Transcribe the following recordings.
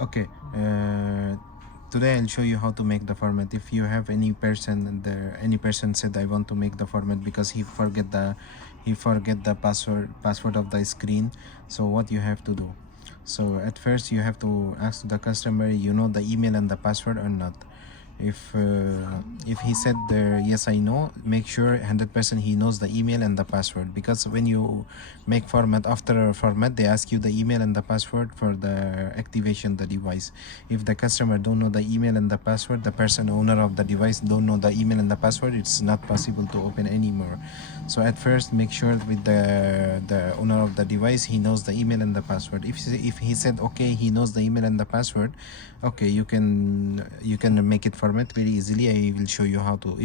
Okay, today I'll show you how to make the format. If you have any person said I want to make the format because he forget the password of the screen. So what you have to do, so at first you have to ask the customer, you know the email and the password or not. If he said yes I know, make sure 100% he knows the email and the password, because when you make format, after format they ask you the email and the password for the activation the device. If the customer don't know the email and the password, the person owner of the device don't know the email and the password, it's not possible to open anymore. So at first make sure with the owner of the device he knows the email and the password. If he said okay, he knows the email and the password, okay, you can make it format very easily. I will show you how to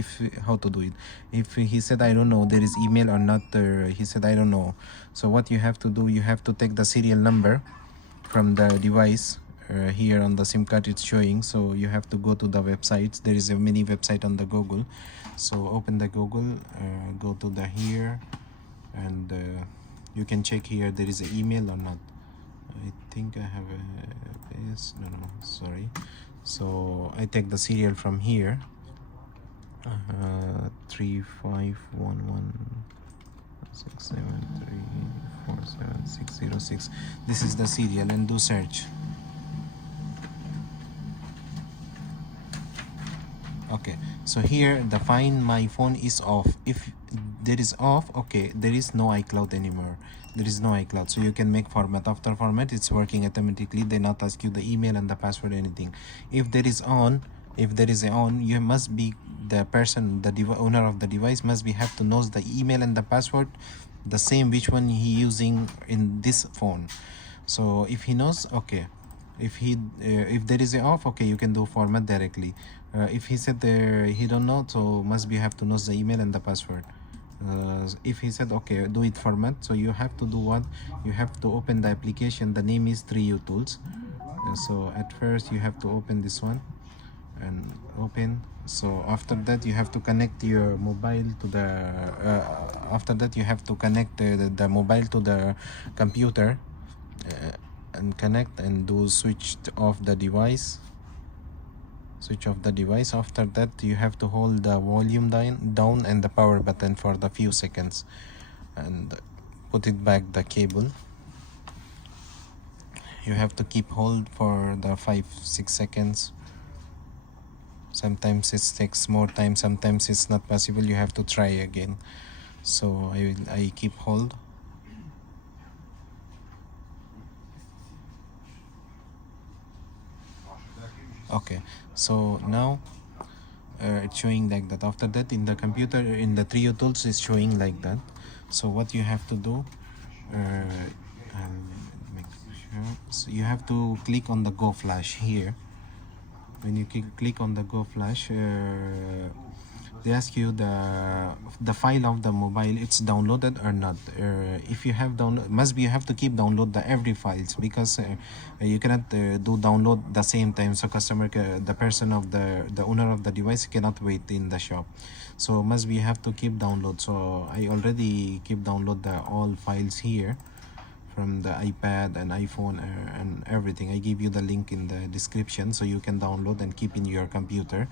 do it. If he said I don't know there is email or not, he said I don't know, so what you have to do, you have to take the serial number from the device. Here on the SIM card it's showing, so you have to go to the websites. There is a mini website on the Google, so open the Google, go to the here, and you can check here there is an email or not. I think I have a yes, no, sorry. So I take the serial from here, 351167347606. This is the serial, and do search. Okay, so here the find my phone is off. If there is off, okay, there is no iCloud anymore. There is no iCloud, so you can make format. After format it's working automatically, they not ask you the email and the password, anything. If there is on, you must be the person, the owner of the device must be have to knows the email and the password the same which one he using in this phone. So if he knows, okay. If there is a off, okay, you can do format directly. If he said he don't know, so must be have to know the email and the password. If he said okay, do it format, so you have to do what, you have to open the application. The name is 3uTools. So at first you have to open this one and open. So after that you have to connect your mobile to the after that you have to connect the mobile to the computer, and connect and do switch off the device. After that you have to hold the volume down and the power button for the few seconds, and put it back the cable. You have to keep hold for the 5-6 seconds. Sometimes it takes more time, sometimes it's not possible, you have to try again. So I keep hold. Okay, so now it's showing like that. After that in the computer, in the 3uTools is showing like that. So what you have to do, I'll make sure. So you have to click on the Go Flash here. When you click on the Go Flash, they ask you the file of the mobile, it's downloaded or not. If you have download, must be you have to keep download the every files, because you cannot do download the same time, so the person of the owner of the device cannot wait in the shop. So must be you have to keep download. So I already keep download the all files here from the iPad and iPhone and everything. I give you the link in the description, so you can download and keep in your computer.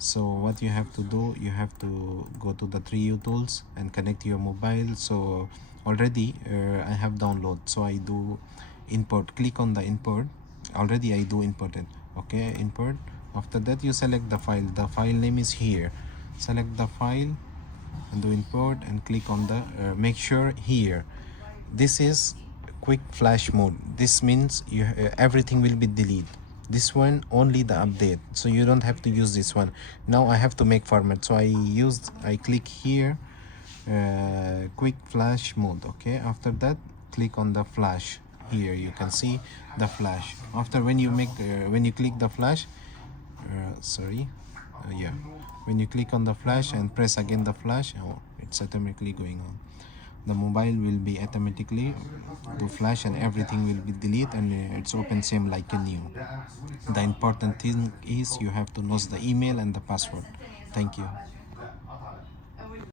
So what you have to do, you have to go to the 3uTools and connect your mobile. So already I have download, so I do import. Click on the import. Already I do imported. Okay, import. After that you select the file. The file name is here. Select the file and do import and click on the make sure here this is quick flash mode. This means you everything will be deleted. This one only the update, so you don't have to use this one. Now I have to make format, so I click here, quick flash mode. Okay, after that click on the flash. Here you can see the flash. After when you click the flash, yeah, when you click on the flash and press again the flash, oh, it's automatically going on. The mobile will be automatically do flash and everything will be deleted, and it's open same like a new. The important thing is you have to know the email and the password. Thank you.